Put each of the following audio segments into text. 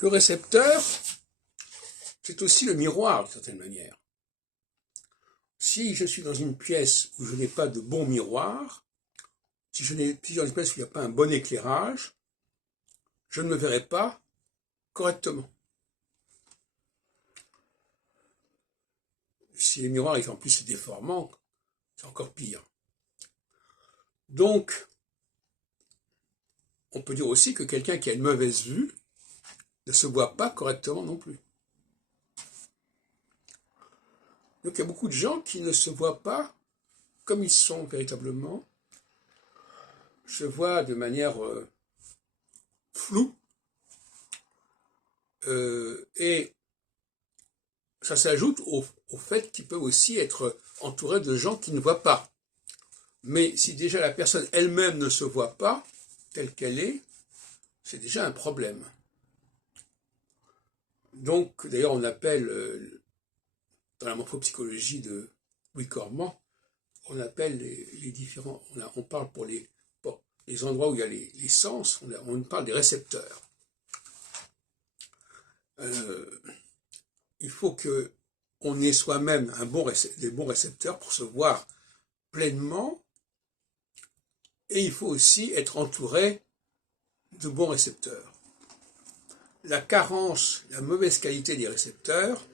Le récepteur, c'est aussi le miroir, d'une certaine manière. Si je suis dans une pièce où je n'ai pas de bon miroir, si je suis dans une pièce où il n'y a pas un bon éclairage, je ne me verrai pas correctement. Si les miroirs étant en plus déformants, c'est encore pire. Donc, on peut dire aussi que quelqu'un qui a une mauvaise vue ne se voit pas correctement non plus. Donc il y a beaucoup de gens qui ne se voient pas comme ils sont véritablement, se voient de manière floue, et ça s'ajoute au fait qu'ils peuvent aussi être entourés de gens qui ne voient pas. Mais si déjà la personne elle-même ne se voit pas telle qu'elle est, c'est déjà un problème. Donc, d'ailleurs, on appelle, dans la morphopsychologie de Louis Cormand, on appelle les différents, on parle pour les endroits où il y a les sens, on parle des récepteurs. Il faut qu'on ait soi-même des bons récepteurs pour se voir pleinement, et il faut aussi être entouré de bons récepteurs. La carence, la mauvaise qualité des récepteurs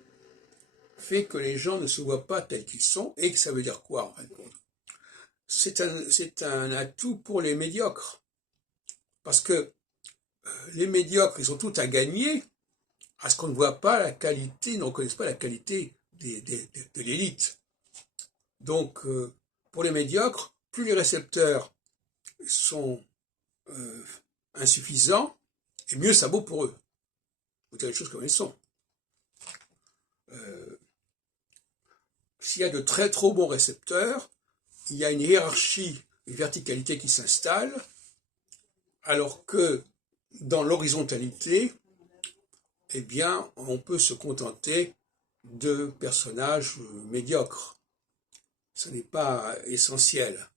fait que les gens ne se voient pas tels qu'ils sont, et que ça veut dire quoi en fin de compte? C'est un atout pour les médiocres, parce que les médiocres, ils ont tout à gagner à ce qu'on ne voit pas la qualité, ne reconnaissent pas la qualité de l'élite. Donc, pour les médiocres, plus les récepteurs sont insuffisants, et mieux ça vaut pour eux. Vous dire les choses comme elles sont. S'il y a de très trop bons récepteurs, il y a une hiérarchie, une verticalité qui s'installe, alors que dans l'horizontalité, eh bien, on peut se contenter de personnages médiocres. Ce n'est pas essentiel.